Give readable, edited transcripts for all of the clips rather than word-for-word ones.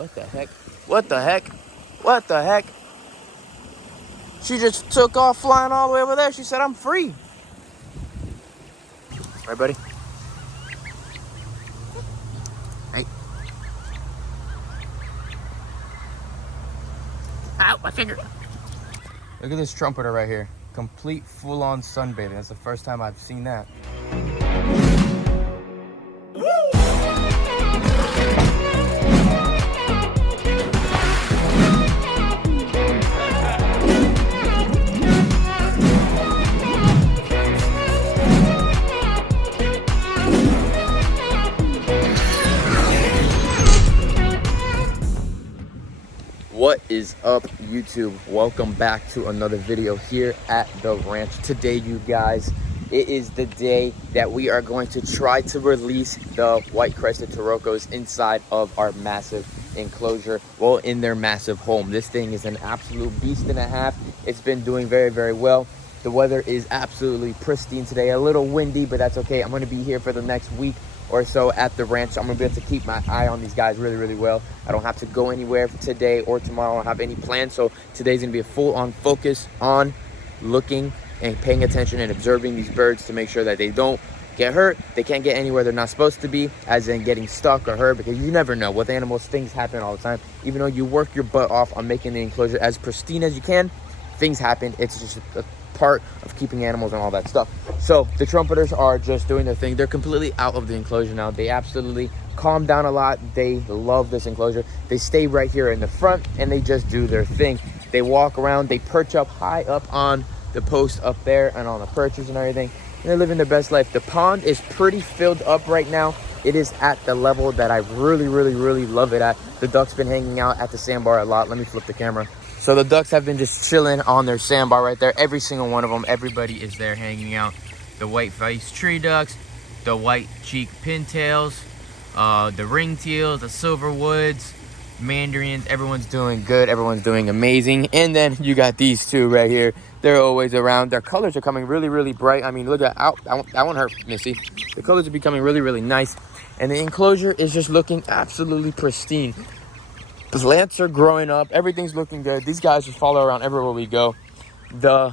What the heck? What the heck? What the heck? She just took off flying all the way over there. She said, I'm free. Right, buddy? Hey. Ow, my finger. Look at this trumpeter right here. Complete full-on sunbathing. That's the first time I've seen that. What is up, YouTube? Welcome back to another video here at the ranch. Today, you guys, it is the day that we are going to try to release the white-crested Turocos inside of our massive enclosure, well, in their massive home. This thing is an absolute beast and a half. It's been doing very, very well. The weather is absolutely pristine today. A little windy, but that's okay. I'm going to be here for the next week or so at the ranch. I'm gonna be able to keep my eye on these guys really, really well. I don't have to go anywhere today or tomorrow. I don't have any plans. So today's gonna be a full-on focus on looking and paying attention and observing these birds to make sure that they don't get hurt. They can't get anywhere they're not supposed to be, as in getting stuck or hurt, because you never know. With animals, things happen all the time. Even though you work your butt off on making the enclosure as pristine as you can, things happen. It's just a part of keeping animals and all that stuff. So the trumpeters are just doing their thing. They're completely out of the enclosure now. They absolutely calm down a lot. They love this enclosure. They stay right here in the front and they just do their thing. They walk around, they perch up high up on the post up there and on the perches and everything, and they're living their best life. The pond is pretty filled up right now. It is at the level that I really, really, really love it at. The ducks been hanging out at the sandbar a lot. Let me flip the camera. So the ducks have been just chilling on their sandbar right there. Every single one of them, everybody is there hanging out. The white-faced tree ducks, the white-cheek pintails, the ringtails, the silverwoods, mandarins. Everyone's doing good. Everyone's doing amazing. And then you got these two right here. They're always around. Their colors are coming really, really bright. I mean, look at that. That one hurt, Missy. The colors are becoming really, really nice. And the enclosure is just looking absolutely pristine. Plants are growing up. Everything's looking good. These guys just follow around everywhere we go. The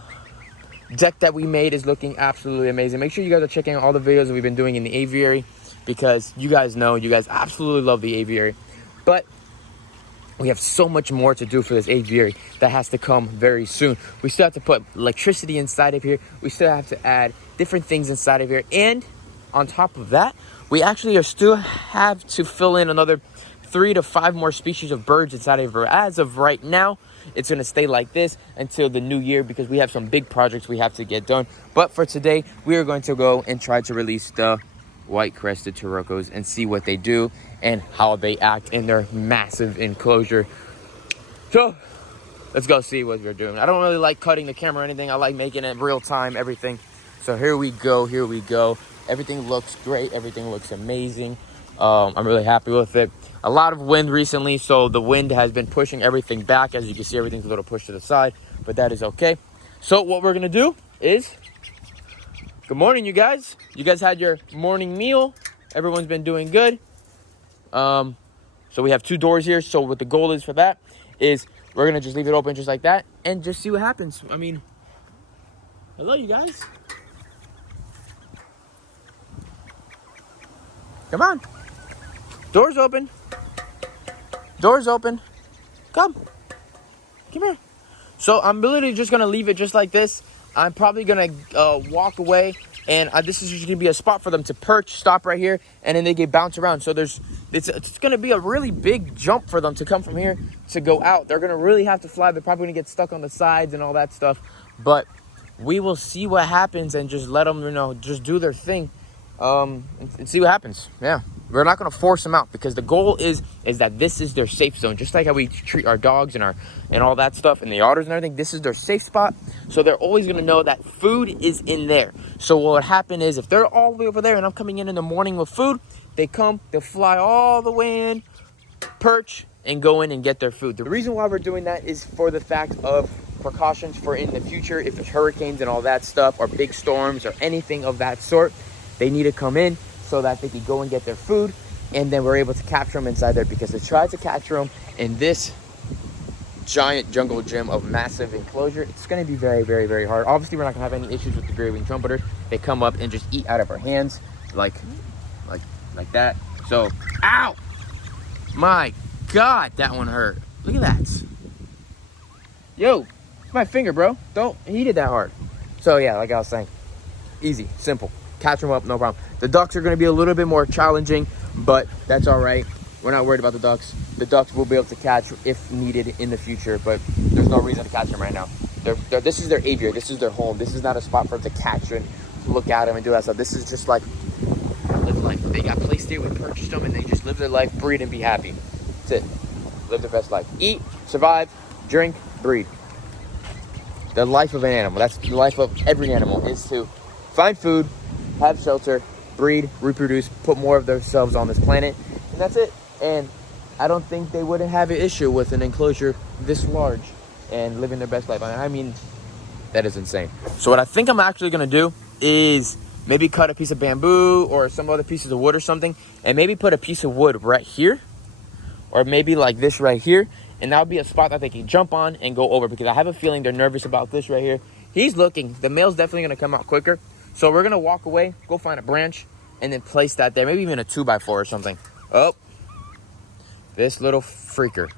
deck that we made is looking absolutely amazing. Make sure you guys are checking out all the videos that we've been doing in the aviary, because you guys know, you guys absolutely love the aviary. But we have so much more to do for this aviary that has to come very soon. We still have to put electricity inside of here. We still have to add different things inside of here. And on top of that, we actually still have to fill in another 3 to 5 more species of birds inside of here. As of right now, it's going to stay like this until the new year, because we have some big projects we have to get done. But for today, we are going to go and try to release the white-crested Turocos and see what they do and how they act in their massive enclosure. So let's go see what we're doing. I don't really like cutting the camera or anything. I like making it real time, everything. So here we go. Here we go. Everything looks great. Everything looks amazing. I'm really happy with it. A lot of wind recently, so the wind has been pushing everything back. As you can see, everything's a little pushed to the side, but that is okay. So what we're gonna do is, good morning, you guys. You guys had your morning meal. Everyone's been doing good. So we have 2 doors here. So what the goal is for that is we're gonna just leave it open just like that and just see what happens. I mean, hello, you guys. Come on. Door's open. Door's open. Come here. So I'm literally just gonna leave it just like this. I'm probably gonna walk away, and this is just gonna be a spot for them to perch, stop right here, and then they get bounced around. So it's gonna be a really big jump for them to come from here to go out. They're gonna really have to fly. They're probably gonna get stuck on the sides and all that stuff. But we will see what happens and just let them, just do their thing. And see what happens. Yeah, we're not going to force them out, because the goal is that this is their safe zone, just like how we treat our dogs and all that stuff, and the otters and everything. This is their safe spot, so they're always going to know that food is in there. So what would happen is, if they're all the way over there and I'm coming in the morning with food, they'll fly all the way in, perch, and go in and get their food. The reason why we're doing that is for the fact of precautions for in the future, if there's hurricanes and all that stuff, or big storms or anything of that sort. They need to come in so that they can go and get their food and then we're able to capture them inside there, because they tried to capture them in this giant jungle gym of massive enclosure. It's going to be very, very, very hard. Obviously, we're not going to have any issues with the gray-winged trumpeters. They come up and just eat out of our hands like that. So, ow! My God, that one hurt. Look at that. Yo, it's my finger, bro. Don't heat it that hard. So yeah, like I was saying, easy, simple. Catch them up, no problem. The ducks are going to be a little bit more challenging, but that's all right. We're not worried about the ducks. The ducks will be able to catch if needed in the future, but there's no reason to catch them right now. This is their aviary. This is their home. This is not a spot for them to catch and look at them and do that stuff. This is just like live life. They got placed here, we purchased them, and they just live their life, breed, and be happy. That's it. Live their best life. Eat, survive, drink, breed. The life of an animal. That's the life of every animal, is to find food, have shelter, breed, reproduce, put more of themselves on this planet, and that's it. And I don't think they wouldn't have an issue with an enclosure this large and living their best life. I mean, that is insane. So what I think I'm actually gonna do is maybe cut a piece of bamboo or some other pieces of wood or something, and maybe put a piece of wood right here, or maybe like this right here, and that would be a spot that they can jump on and go over, because I have a feeling they're nervous about this right here. He's looking. The male's definitely gonna come out quicker. So we're gonna walk away, go find a branch, and then place that there. Maybe even a 2x4 or something. Oh, this little freaker.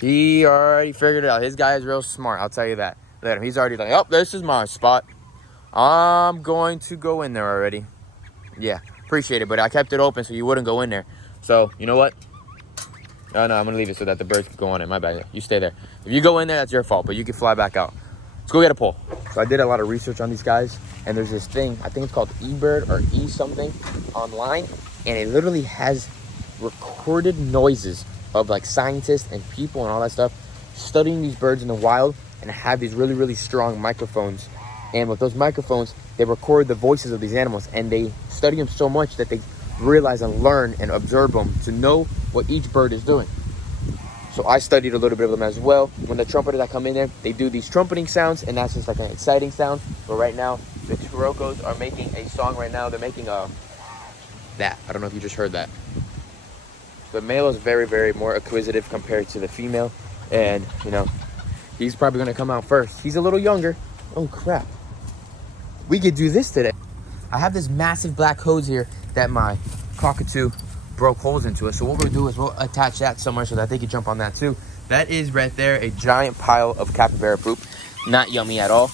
He already figured it out. His guy is real smart, I'll tell you that. Look at him. He's already like, oh, this is my spot. I'm going to go in there already. Yeah, appreciate it, but I kept it open so you wouldn't go in there. So, you know what? Oh, no, I'm going to leave it so that the birds can go on it. My bad. You stay there. If you go in there, that's your fault, but you can fly back out. Let's go get a pole. So I did a lot of research on these guys, and there's this thing, I think it's called eBird or E-something online, and it literally has recorded noises of like scientists and people and all that stuff studying these birds in the wild, and have these really, really strong microphones. And with those microphones, they record the voices of these animals, and they study them so much that they realize and learn and observe them to know what each bird is doing. So I studied a little bit of them as well. When the trumpeters that come in there, they do these trumpeting sounds, and that's just like an exciting sound. But right now, the Chirocos are making a song right now. They're making that. I don't know if you just heard that. The male is very, very more acquisitive compared to the female. And, you know, he's probably going to come out first. He's a little younger. Oh, crap. We could do this today. I have this massive black hose here that my cockatoo broke holes into it. So what we'll do is we'll attach that somewhere so that they can jump on that too. That is right there a giant pile of capybara poop. Not yummy at all.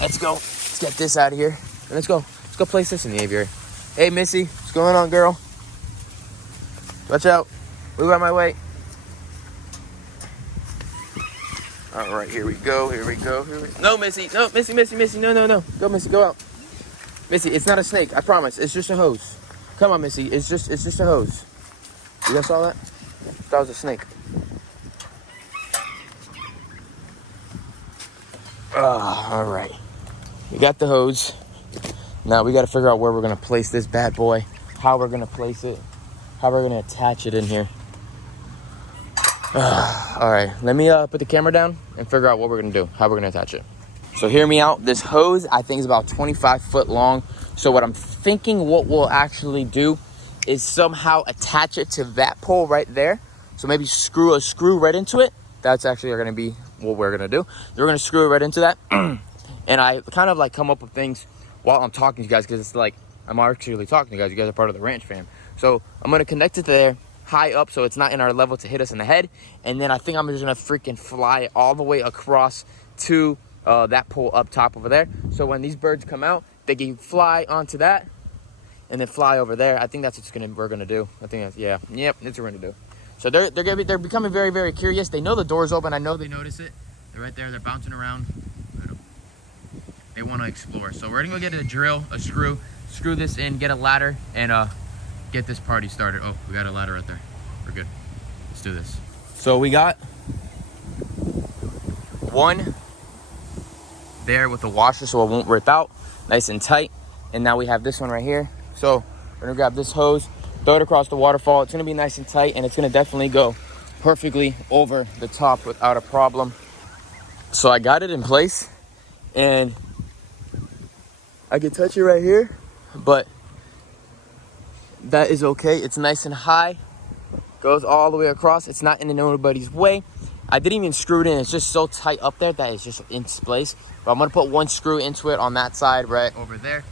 Let's go. Let's get this out of here. And let's go place this in the aviary. Hey, Missy. What's going on, girl? Watch out. Move out of my way. All right, here we go. No, Missy. No, Missy. No. Go, Missy. Go out. Missy, it's not a snake. I promise. It's just a hose. Come on, Missy. It's just a hose. You guys saw that? That was a snake. All right. We got the hose. Now we got to figure out where we're going to place this bad boy. How we're going to place it. How we're going to attach it in here. All right. Let me put the camera down and figure out what we're going to do. How we're going to attach it. So hear me out. This hose, I think, is about 25 foot long. So what I'm thinking what we'll actually do is somehow attach it to that pole right there. So maybe screw a screw right into it. That's actually going to be what we're going to do. We're going to screw it right into that. And I kind of like come up with things while I'm talking to you guys, because it's like I'm actually talking to you guys. You guys are part of the ranch fam. So I'm going to connect it there high up so it's not in our level to hit us in the head. And then I think I'm just going to freaking fly all the way across to that pole up top over there. So when these birds come out, they can fly onto that and then fly over there. I think that's what we're gonna do. I think that's, yep, that's what we're gonna do. So they're becoming very, very curious. They know the door's open. I know they notice it. They're right there. They're bouncing around. They want to explore. So we're gonna go get a drill, a screw this in, get a ladder, and get this party started. Oh, we got a ladder right there. We're good. Let's do this. So we got one there with the washer so it won't rip out, nice and tight. And now we have this one right here. So we're gonna grab this hose, throw it across the waterfall. It's gonna be nice and tight, and it's gonna definitely go perfectly over the top without a problem. So I got it in place, and I can touch it right here, but that is okay. It's nice and high, goes all the way across. It's not in anybody's way. I didn't even screw it in. It's just so tight up there that it's just in place. But I'm gonna put one screw into it on that side right over there.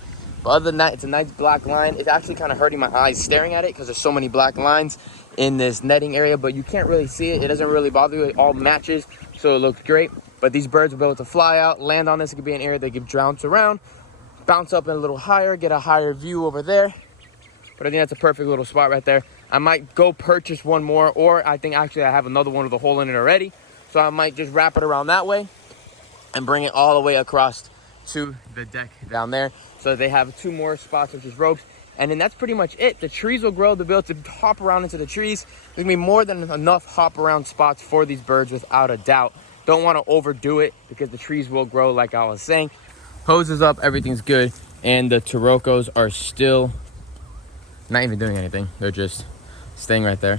But other than that, it's a nice black line. It's actually kind of hurting my eyes staring at it because there's so many black lines in this netting area, but you can't really see it. It doesn't really bother you. It all matches, so it looks great. But these birds will be able to fly out, land on this. It could be an area they could bounce around, bounce up a little higher, get a higher view over there. But I think that's a perfect little spot right there. I might go purchase one more, or I think actually I have another one with a hole in it already. So I might just wrap it around that way and bring it all the way across to the deck down there. So they have 2 more spots of just ropes. And then that's pretty much it. The trees will grow. They'll be able to hop around into the trees. There's gonna be more than enough hop around spots for these birds without a doubt. Don't wanna overdo it because the trees will grow like I was saying. Hose is up, everything's good. And the Turocos are still not even doing anything. They're just staying right there.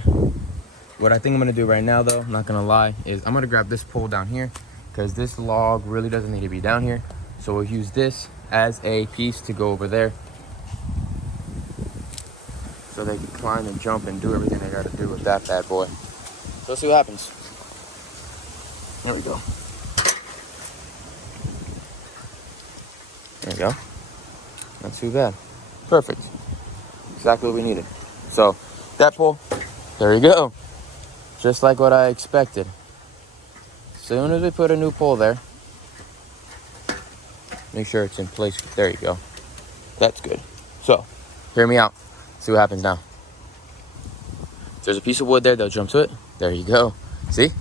What I think I'm gonna do right now though, I'm not gonna lie, is I'm gonna grab this pole down here because this log really doesn't need to be down here. So we'll use this as a piece to go over there so they can climb and jump and do everything they gotta do with that bad boy. So let's see what happens. There we go. There we go. Not too bad. Perfect. Exactly what we needed. So that pole, there you go. Just like what I expected. As soon as we put a new pole there, make sure it's in place. There you go. That's good. So, hear me out. See what happens now. If there's a piece of wood there, they'll jump to it. There you go. See?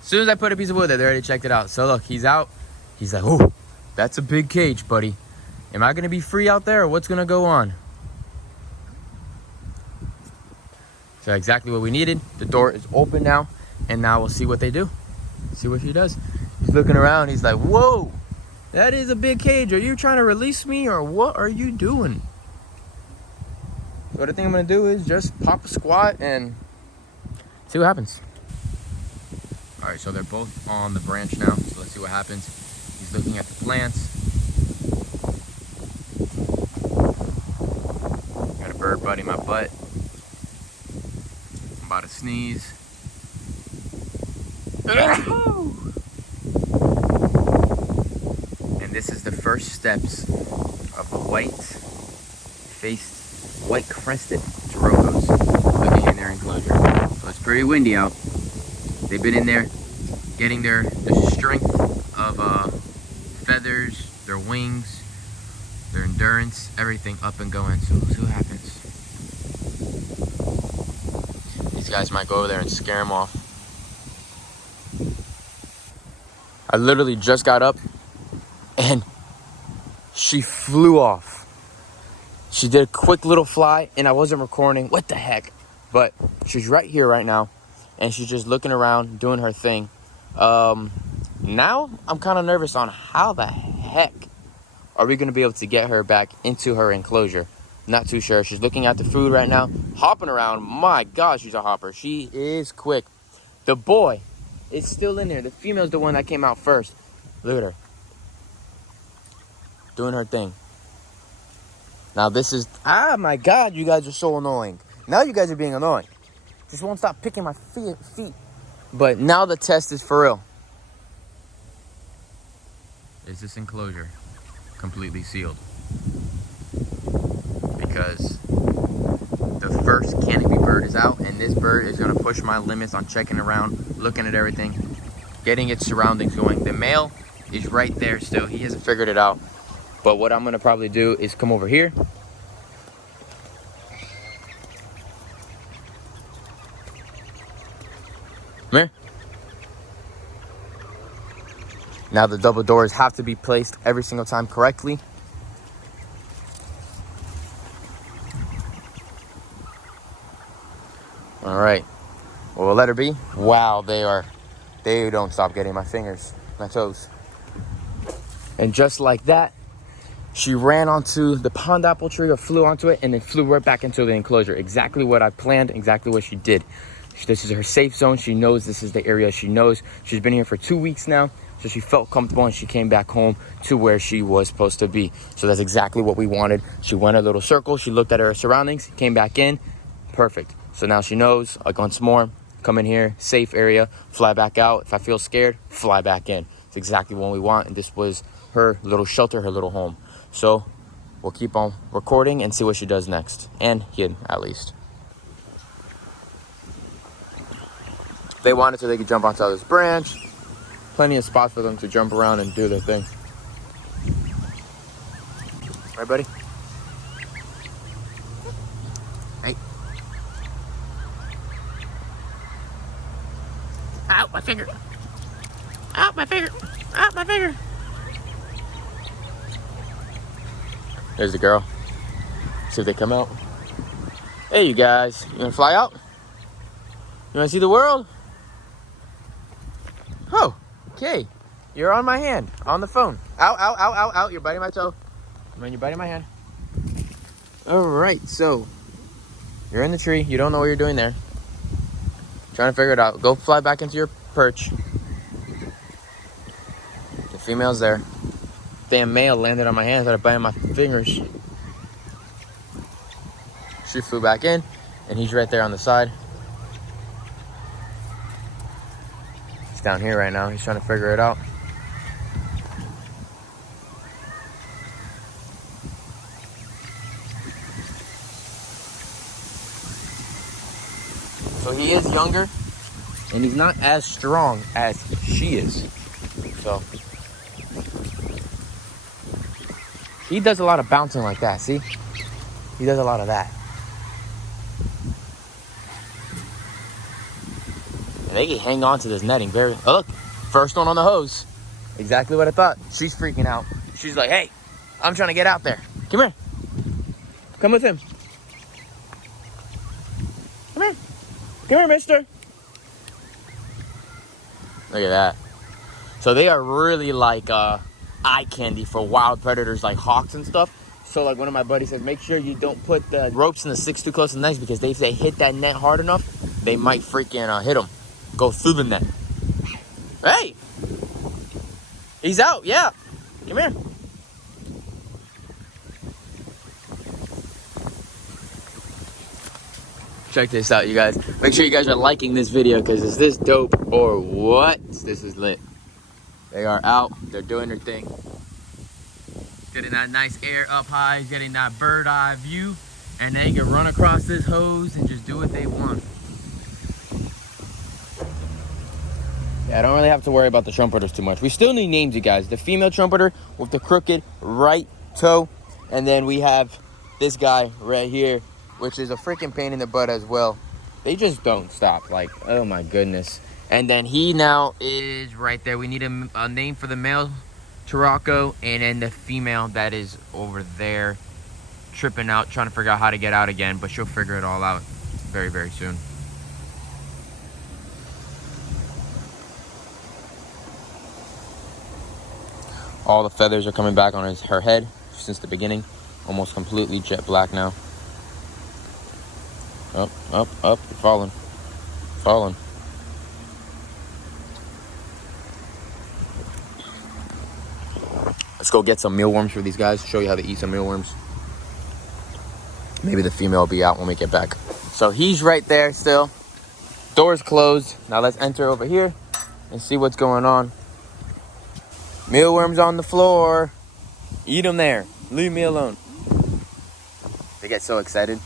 As soon as I put a piece of wood there, they already checked it out. So look, he's out. He's like, oh, that's a big cage, buddy. Am I going to be free out there or what's going to go on? So exactly what we needed. The door is open now. And now we'll see what they do. See what he does. He's looking around. He's like, whoa. That is a big cage. Are you trying to release me or what are you doing? So what I think I'm gonna do is just pop a squat and see what happens. All right, so they're both on the branch now. So let's see what happens. He's looking at the plants. Got a bird buddy in my butt. I'm about to sneeze. This is the first steps of the white-faced, white-crested Turocos living in their enclosure. So it's pretty windy out. They've been in there getting the strength of feathers, their wings, their endurance, everything up and going. So let's see what happens. These guys might go over there and scare them off. I literally just got up and she flew off. She did a quick little fly and I wasn't recording. What the heck? But she's right here right now and she's just looking around doing her thing. Now I'm kind of nervous on how the heck are we going to be able to get her back into her enclosure. Not too sure. She's looking at the food right now, hopping around. My gosh, she's a hopper. She is quick. The boy is still in there. The female's the one that came out first. Look at her. Doing her thing. Now this is, my God, you guys are so annoying. Now you guys are being annoying. Just won't stop picking my feet. But now the test is for real. Is this enclosure completely sealed? Because the first canopy bird is out and this bird is gonna push my limits on checking around, looking at everything, getting its surroundings going. The male is right there still. He hasn't figured it out. But what I'm gonna probably do is come over here. Come here. Now the double doors have to be placed every single time correctly. All right, well, we'll let her be. Wow, they don't stop getting my fingers, my toes. And just like that, she ran onto the pond apple tree or flew onto it and then flew right back into the enclosure. Exactly what I planned, exactly what she did. This is her safe zone. She knows this is the area she knows. She's been here for 2 weeks now. So she felt comfortable and she came back home to where she was supposed to be. So that's exactly what we wanted. She went a little circle. She looked at her surroundings, came back in. Perfect. So now she knows, like once more, come in here, safe area, fly back out. If I feel scared, fly back in. It's exactly what we want. And this was her little shelter, her little home. So we'll keep on recording and see what she does next. And him, at least. They wanted so they could jump onto this branch. Plenty of spots for them to jump around and do their thing. Right, buddy? Hey. Ow, my finger. Ow, my finger. Ow, my finger. There's the girl. See if they come out. Hey, you guys. You want to fly out? You want to see the world? Oh, okay. You're on my hand, on the phone. Ow, ow, ow, ow, ow. You're biting my toe. I mean, you're biting my hand. All right, so you're in the tree. You don't know what you're doing there. Trying to figure it out. Go fly back into your perch. The female's there. Damn male landed on my hand, started biting my fingers. She flew back in, and he's right there on the side. He's down here right now. He's trying to figure it out. So he is younger, and he's not as strong as she is. So he does a lot of bouncing like that, see? He does a lot of that. And they can hang on to this netting very... Oh, look, first one on the hose. Exactly what I thought. She's freaking out. She's like, hey, I'm trying to get out there. Come here. Come with him. Come here. Come here, mister. Look at that. So they are really like eye candy for wild predators like hawks and stuff. So like one of my buddies said, make sure you don't put the ropes and the sticks too close to the nets, because if they hit that net hard enough, they might freaking hit them. Go through the net. Hey! He's out, yeah. Come here. Check this out, you guys. Make sure you guys are liking this video, because is this dope or what? This is lit. They are out. They're doing their thing. Getting that nice air up high, getting that bird eye view, and they can run across this hose and just do what they want. Yeah, I don't really have to worry about the trumpeters too much. We still need names, you guys. The female trumpeter with the crooked right toe, and then we have this guy right here, which is a freaking pain in the butt as well. They just don't stop. Like, oh my goodness. And then he now is right there. We need a name for the male Tarako, and then the female that is over there tripping out, trying to figure out how to get out again, but she'll figure it all out very, very soon. All the feathers are coming back on her head since the beginning. Almost completely jet black now. Up, up, up, falling. Falling. Let's go get some mealworms for these guys. Show you how to eat some mealworms. Maybe the female will be out when we get back. So he's right there still. Door's closed. Now let's enter over here and see what's going on. Mealworms on the floor. Eat them there. Leave me alone. They get so excited.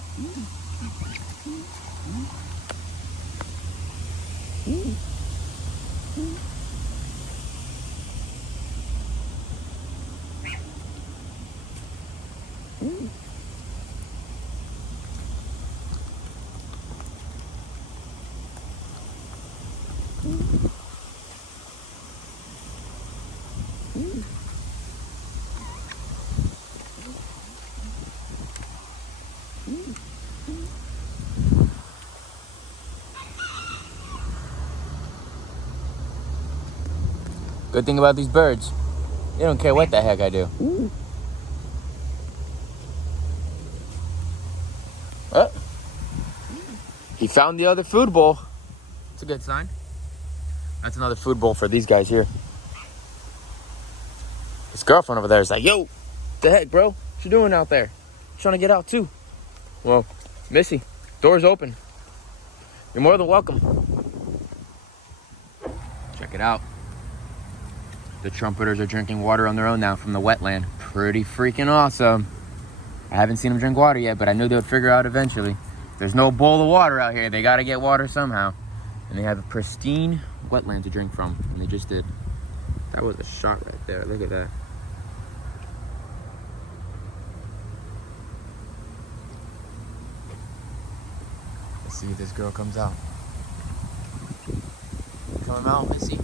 Good thing about these birds, they don't care what the heck I do. Oh. He found the other food bowl. It's a good sign. That's another food bowl for these guys here. His girlfriend over there is like, yo, what the heck, bro? What you doing out there? You trying to get out too? Well, Missy, door's open. You're more than welcome. Check it out. The trumpeters are drinking water on their own now from the wetland. Pretty freaking awesome. I haven't seen them drink water yet, but I knew they would figure out eventually. There's no bowl of water out here. They got to get water somehow. And they have a pristine wetland to drink from. And they just did. That was a shot right there. Look at that. Let's see if this girl comes out. Come out, Missy.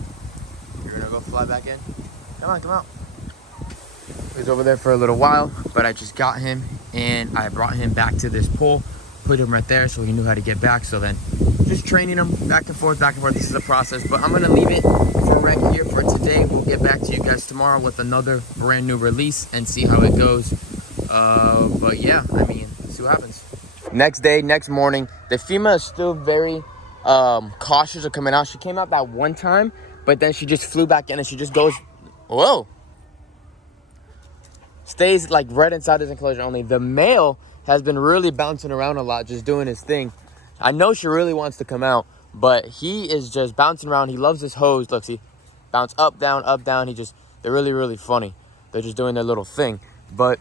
You're gonna go fly back in? Come on, come out. He was over there for a little while, but I just got him and I brought him back to this pool, put him right there so he knew how to get back. So then just training him back and forth, back and forth. This is a process, but I'm gonna leave it for right here for today. We'll get back to you guys tomorrow with another brand new release and see how it goes. But yeah, I mean, see what happens. Next day, next morning, the female is still very cautious of coming out. She came out that one time, but then she just flew back in and she just goes, whoa. Stays like right inside his enclosure only. The male has been really bouncing around a lot, just doing his thing. I know she really wants to come out, but he is just bouncing around. He loves his hose. Look, see, bounce up, down, up, down. They're really, really funny. They're just doing their little thing. But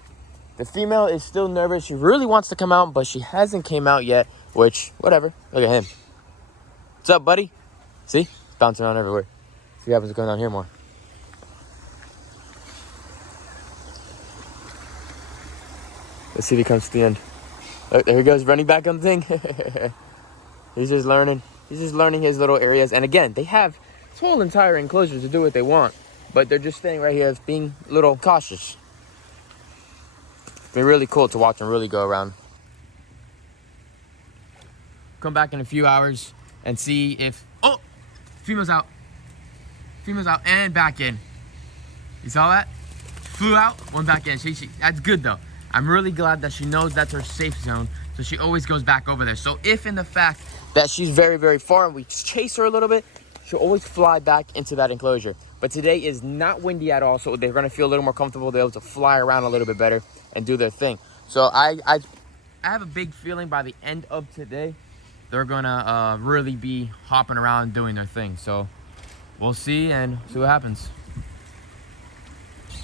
the female is still nervous. She really wants to come out, but she hasn't came out yet, which, whatever. Look at him. What's up, buddy? See? He's bouncing around everywhere. See what happens to come down here more. Let's see if he comes to the end. Oh, there he goes, running back on the thing. He's just learning. He's just learning his little areas. And again, they have this whole entire enclosure to do what they want, but they're just staying right here, being a little cautious. It's been really cool to watch them really go around. Come back in a few hours and see if... Oh! Female's out. Female's out and back in. You saw that? Flew out, one back in. That's good, though. I'm really glad that she knows that's her safe zone, so she always goes back over there. So if in the fact that she's very, very far and we chase her a little bit, she'll always fly back into that enclosure. But today is not windy at all, so they're going to feel a little more comfortable. They're able to fly around a little bit better and do their thing. So I have a big feeling by the end of today, they're going to really be hopping around doing their thing. So we'll see and see what happens.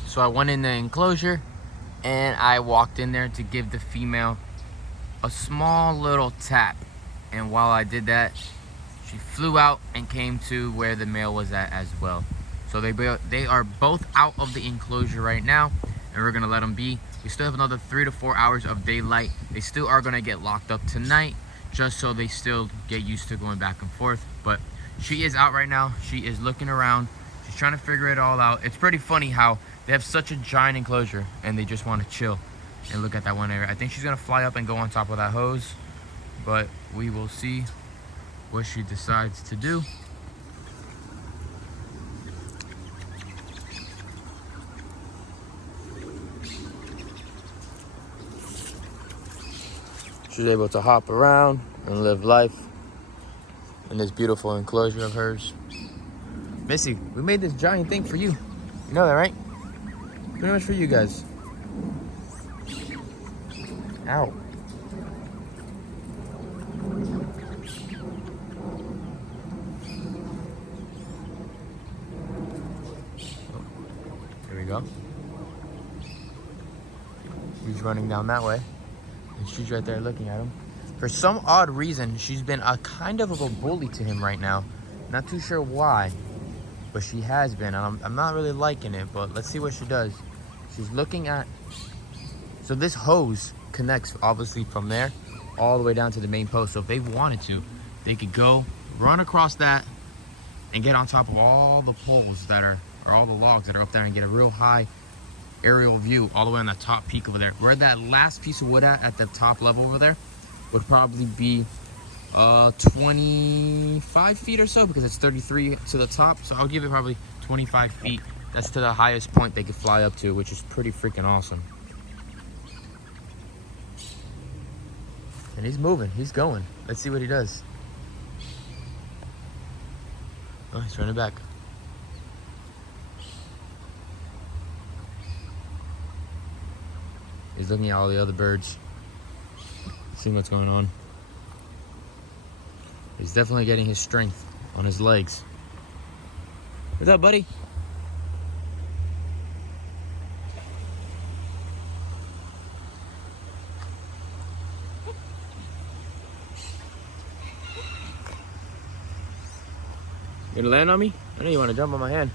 So I went in the enclosure and I walked in there to give the female a small little tap. And while I did that, she flew out and came to where the male was at as well. So they are both out of the enclosure right now, and we're gonna let them be. We still have another 3 to 4 hours of daylight. They still are gonna get locked up tonight, just so they still get used to going back and forth. But she is out right now. She is looking around. She's trying to figure it all out. It's pretty funny how they have such a giant enclosure and they just want to chill and look at that one area. I think she's gonna fly up and go on top of that hose, but we will see what she decides to do. She's able to hop around and live life in this beautiful enclosure of hers. Missy, we made this giant thing for you. You know that, right? Pretty much for you guys. Ow. There we go. He's running down that way. And she's right there looking at him. For some odd reason, she's been a kind of a bully to him right now. Not too sure why, but she has been. I'm not really liking it, but let's see what she does. She's looking at... So this hose connects, obviously, from there all the way down to the main post. So if they wanted to, they could go, run across that, and get on top of all the poles that are, or all the logs that are up there and get a real high aerial view all the way on the top peak over there. Where that last piece of wood at the top level over there would probably be 25 feet or so, because it's 33 to the top. So I'll give it probably 25 feet. That's to the highest point they could fly up to, which is pretty freaking awesome. And he's moving, he's going. Let's see what he does. Oh, he's running back. He's looking at all the other birds, seeing what's going on. He's definitely getting his strength on his legs. What's up, buddy? You gonna land on me? I know you want to jump on my hand.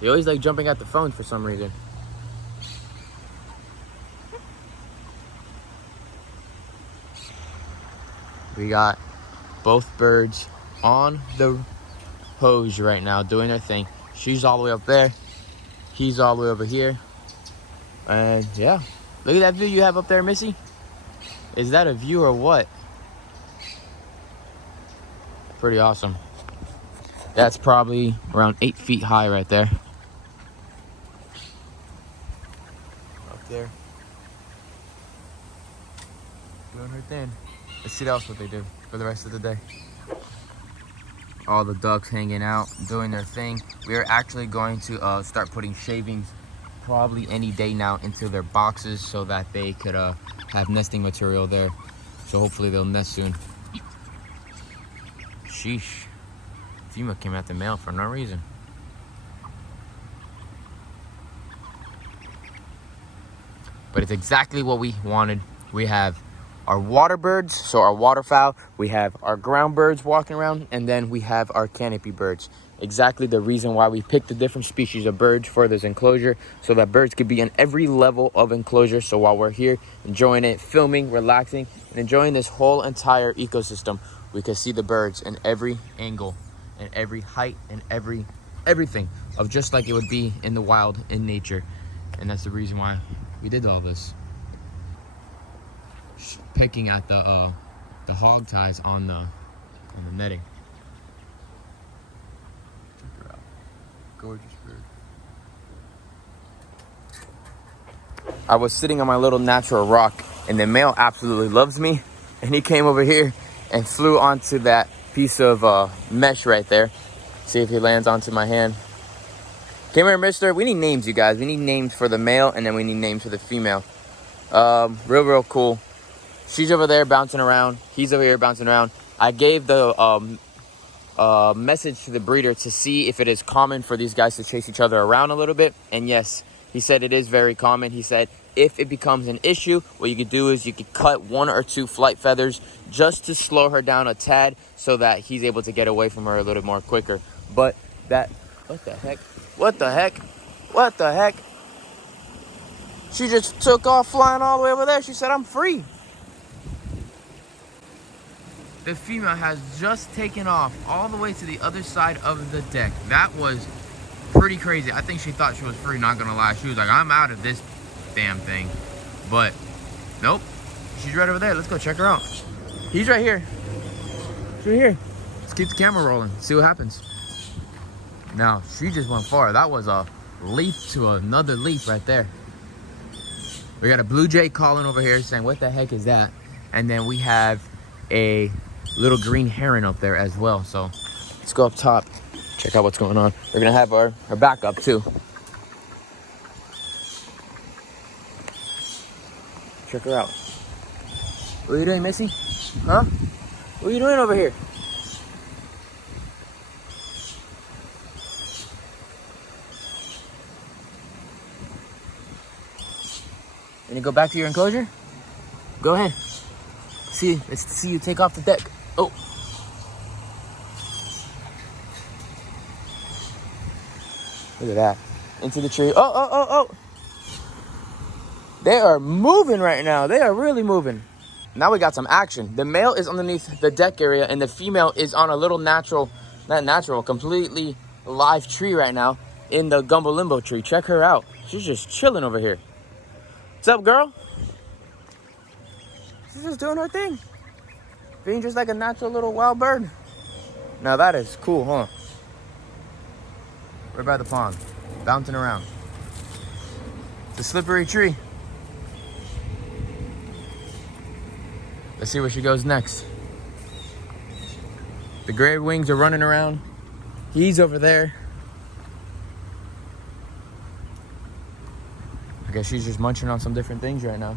You always like jumping at the phone for some reason. We got both birds on the hose right now doing their thing. She's all the way up there. He's all the way over here. And yeah, look at that view you have up there, Missy. Is that a view or what? Pretty awesome. That's probably around 8 feet high right there. Up there. Doing her thing. Let's see else what they do for the rest of the day. All the ducks hanging out, doing their thing. We are actually going to start putting shavings probably any day now into their boxes so that they could have nesting material there. So hopefully they'll nest soon. Sheesh. Female came out the male for no reason. But it's exactly what we wanted. We have our water birds, so our waterfowl. We have our ground birds walking around, and then we have our canopy birds. Exactly the reason why we picked the different species of birds for this enclosure, so that birds could be in every level of enclosure. So while we're here enjoying it, filming, relaxing, and enjoying this whole entire ecosystem, we can see the birds in every angle and every height and everything of just like it would be in the wild, in nature. And that's the reason why we did all this. Picking at the hog ties on the netting. Check her out. Gorgeous bird. I was sitting on my little natural rock, and the male absolutely loves me, and he came over here and flew onto that piece of mesh right there. See if he lands onto my hand. Come here, mister. We need names, you guys. We need names for the male, and then we need names for the female. Real cool. She's over there bouncing around. He's over here bouncing around. I gave the message to the breeder to see if it is common for these guys to chase each other around a little bit. And yes, he said it is very common. He said if it becomes an issue, what you could do is you could cut 1 or 2 flight feathers just to slow her down a tad so that he's able to get away from her a little more quicker. But that, what the heck? What the heck? What the heck? She just took off flying all the way over there. She said, I'm free. The female has just taken off all the way to the other side of the deck. That was pretty crazy. I think she thought she was free, not gonna lie. She was like, I'm out of this damn thing. But nope, she's right over there. Let's go check her out. He's right here. She's right here. Let's keep the camera rolling, see what happens. Now, she just went far. That was a leap to another leap right there. We got a blue jay calling over here saying, what the heck is that? And then we have a little green heron up there as well. So let's go up top, check out what's going on. We're gonna have our backup too. Check her out. What are you doing, Missy? Huh? What are you doing over here? Can you go back to your enclosure? Go ahead. Let's see you take off the deck. Oh. Look at that. Into the tree. Oh. They are moving right now. They are really moving. Now we got some action. The male is underneath the deck area and the female is on a little completely live tree right now in the gumbo limbo tree. Check her out. She's just chilling over here. What's up, girl? She's just doing her thing. Being just like a natural little wild bird. Now that is cool, huh? We're by the pond, bouncing around. It's a slippery tree. Let's see where she goes next. The gray wings are running around. He's over there. I guess she's just munching on some different things right now.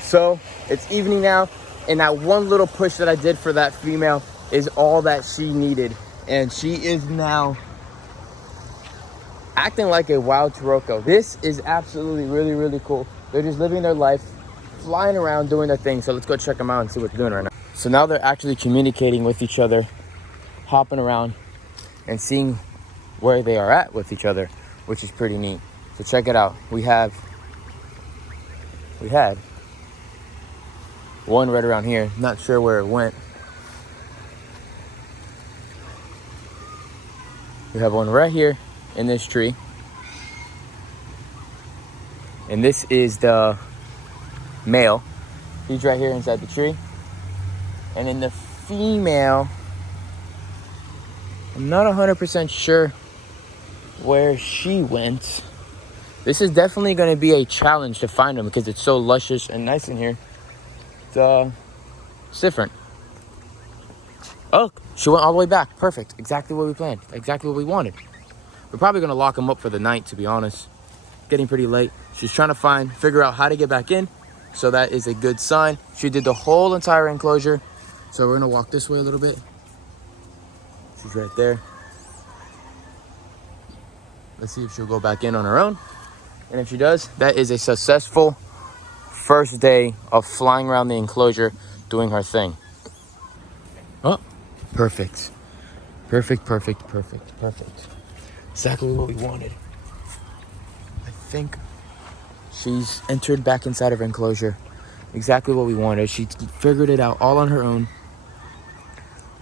So it's evening now, and that one little push that I did for that female is all that she needed. And she is now acting like a wild Taroko. This is absolutely really cool. They're just living their life, flying around, doing their thing. So let's go check them out and see what they're doing right now. So now they're actually communicating with each other, hopping around and seeing where they are at with each other, which is pretty neat. So check it out. We had one right around here. Not sure where it went. We have one right here in this tree. And this is the male. He's right here inside the tree. And in the female, I'm not 100% sure where she went. This is definitely going to be a challenge to find them because it's so luscious and nice in here. It's different. Oh, she went all the way back. Perfect. Exactly what we planned. Exactly what we wanted. We're probably going to lock them up for the night, to be honest. Getting pretty late. She's trying to figure out how to get back in. So that is a good sign. She did the whole entire enclosure. So we're going to walk this way a little bit. She's right there. Let's see if she'll go back in on her own. And if she does, that is a successful first day of flying around the enclosure, doing her thing. Oh, perfect. Perfect. Exactly what we wanted. I think she's entered back inside of her enclosure. Exactly what we wanted. She figured it out all on her own.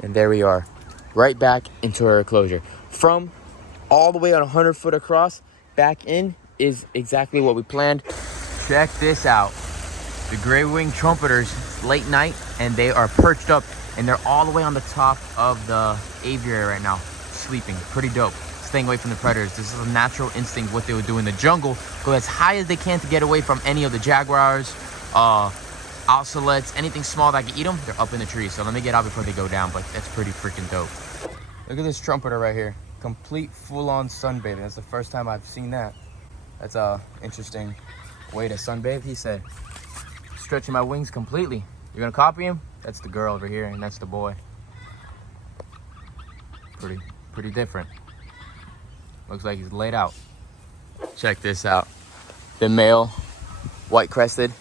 And there we are. Right back into her enclosure. From all the way on 100 foot across, back in is exactly what we planned. Check this out. The gray-winged trumpeters, late night, and they are perched up, and they're all the way on the top of the aviary right now, sleeping. Pretty dope. Staying away from the predators. This is a natural instinct what they would do in the jungle. Go as high as they can to get away from any of the jaguars, ocelots, anything small that can eat them. They're up in the trees. So let me get out before they go down, but that's pretty freaking dope. Look at this trumpeter right here. Complete full-on sunbathing. That's the first time I've seen that. That's a interesting way to sunbathe. He said, stretching my wings completely. You're gonna copy him? That's the girl over here, and that's the boy. Pretty different. Looks like he's laid out. Check this out. The male, white-crested,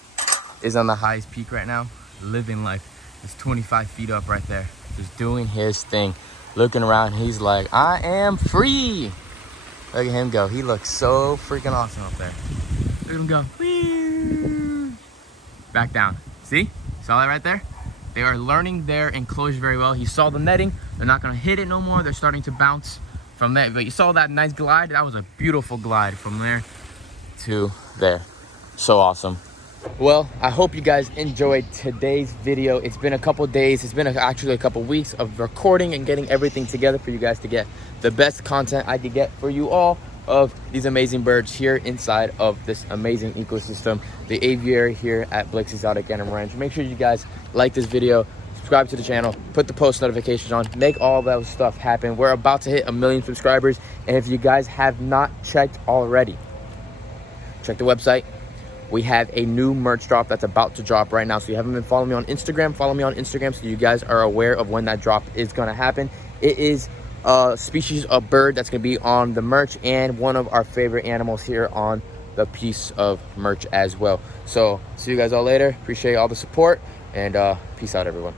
is on the highest peak right now, living life. He's 25 feet up right there, just doing his thing. Looking around, he's like, I am free. Look at him go. He looks so freaking awesome up there. Look at him go. Whee! Back down. See? Saw that right there? They are learning their enclosure very well. He saw the netting. They're not going to hit it no more. They're starting to bounce from there. But you saw that nice glide? That was a beautiful glide from there to there. So awesome. Well, I hope you guys enjoyed today's video. It's been a couple days. It's been actually a couple weeks of recording and getting everything together for you guys to get the best content I could get for you all of these amazing birds here inside of this amazing ecosystem, the aviary here at Blake's Exotic Animal Ranch. Make sure you guys like this video, subscribe to the channel, put the post notifications on, make all that stuff happen. We're about to hit 1 million subscribers, and if you guys have not checked already, check the website. We have a new merch drop that's about to drop right now. So you haven't been following me on Instagram, follow me on Instagram so you guys are aware of when that drop is gonna happen. It is a species of bird that's gonna be on the merch and one of our favorite animals here on the piece of merch as well. So see you guys all later. Appreciate all the support, and peace out, everyone.